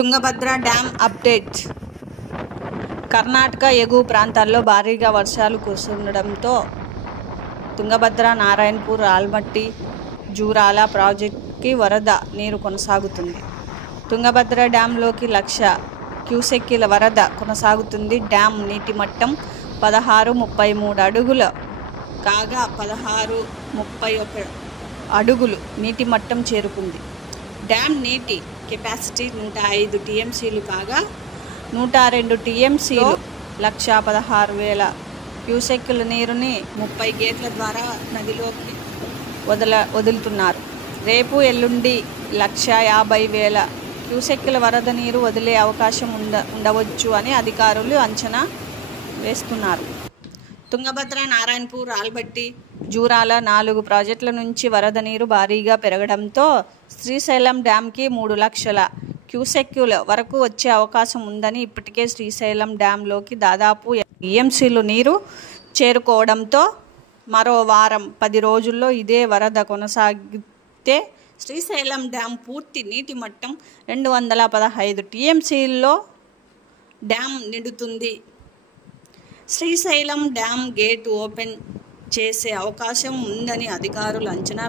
Tungabhadra dam update. Karnataka ఎగువ ప్రాంతాల్లో భారీగా వర్షాలు కురుస్తుండటంతో తుంగభద్ర, నారాయణపూర్, ఆల్మట్టి, జూరాల ప్రాజెక్టుకి వరద నీరు కొనసాగుతుంది. తుంగభద్ర డ్యాంలోకి 1,00,000 క్యూసెక్కుల వరద కొనసాగుతుంది. డ్యామ్ నీటి మట్టం 16.33 అడుగులు కాగా 16.31 అడుగులు నీటి మట్టం చేరుకుంది. డ్యామ్ నీటి కెపాసిటీ 105 టీఎంసీలు కాగా 102 టీఎంసీలు 1,16,000 క్యూసెక్కుల నీరుని 30 గేట్ల ద్వారా నదిలోకి వదులుతున్నారు. రేపు ఎల్లుండి 1,50,000 క్యూసెక్కుల వరద నీరు వదిలే అవకాశం ఉండవచ్చు అని అధికారులు అంచనా వేస్తున్నారు. తుంగభద్ర, నారాయణపూర్, ఆల్మట్టి, జూరాల 4 ప్రాజెక్టుల నుంచి వరద నీరు భారీగా పెరగడంతో శ్రీశైలం డ్యాంకి 3,00,000 క్యూసెక్కుల వరకు వచ్చే అవకాశం ఉందని ఇప్పటికే శ్రీశైలం డ్యాంలోకి దాదాపు టీఎంసీలు నీరు చేరుకోవడంతో మరో వారం 10 రోజుల్లో ఇదే వరద కొనసాగితే శ్రీశైలం డ్యాం పూర్తి నీటి మట్టం 215 టీఎంసీల్లో డ్యాం నిండుతుంది. శ్రీశైలం డ్యాం గేట్ ఓపెన్ చేసే అవకాశం ఉందని అధికారులు అంచనా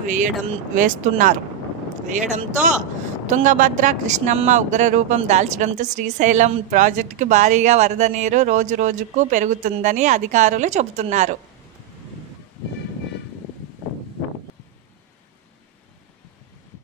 వేయడంతో తుంగభద్ర, కృష్ణమ్మ ఉగ్రరూపం దాల్చడంతో శ్రీశైలం ప్రాజెక్టుకి భారీగా వరద నీరు రోజు రోజుకు పెరుగుతుందని అధికారులు చెబుతున్నారు.